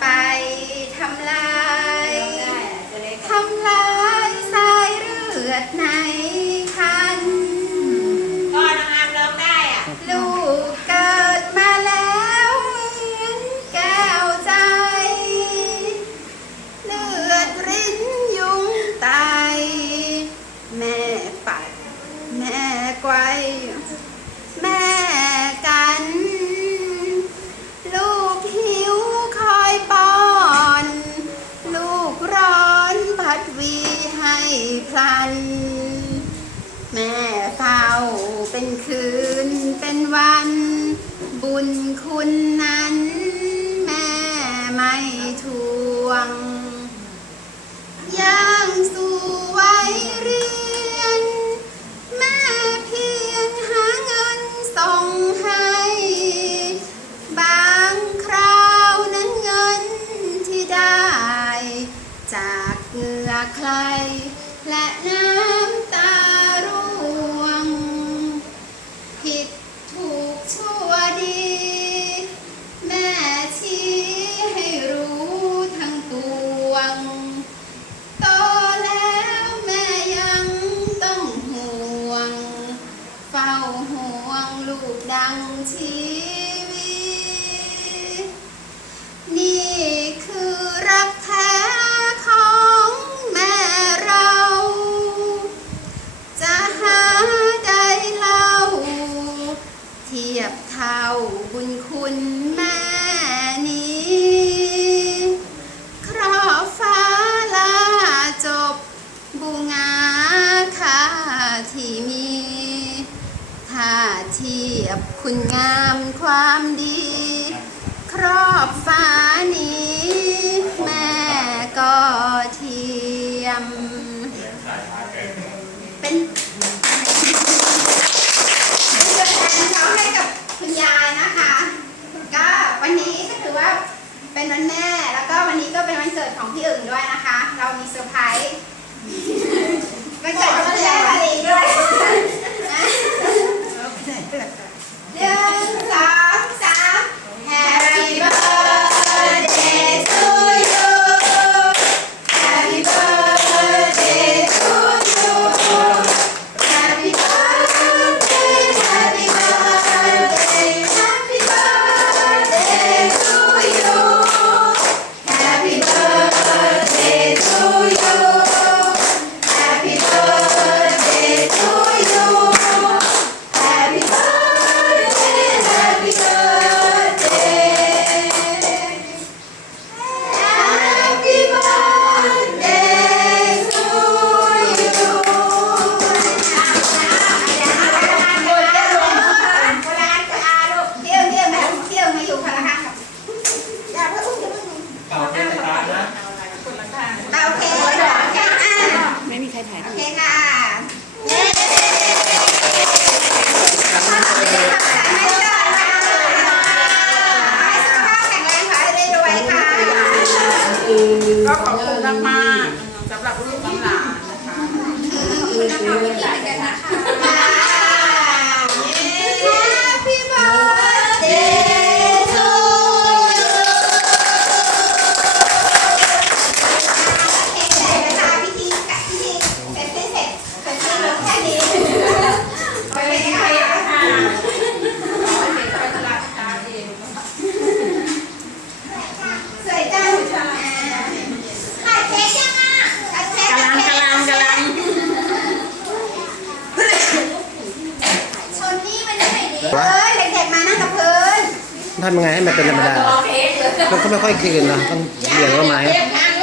ไเป็นคืนเป็นวัน บุญคุณนั้น แม่ไม่ทวงย่างสู่วัยเรียน แม่เพียงหาเงินส่งให้ บางคราวนั้นเงินที่ได้ จากเหงื่อใครและน้ำตา ลูกดังชี ยบคุณงามความดี ครอบฟ้านี้ แม่ก็เทียม เป็นเป็นตัวแทนเราให้กับคุณยายนะคะ ก็วันนี้ก็ถือว่าเป็นวันแม่แล้วก็วันนี้ก็เป็นวันเกิดของพี่อึ่งด้วยนะคะ เรามีเซอร์ไพรส์วันเกิดของคุณยายพาลีด้วย รถ่ายโอเคค่ะเย้ขอบคุณค่ะไม่เจอค่ะขอให้สุขภาพแข็งแรงขอให้รวยๆค่ะก็ขอบคุณมากมากๆสำหรับลูกหลานนะคะ ไม่ดีเอ้ยเด็กๆมานั่งกับพื้นทำยังไงให้มันเป็นธรรมดารอเค้กเลยมันก็ไม่ค่อยคืนนะต้องเบี่ยงเข้ามาให้เค้กไง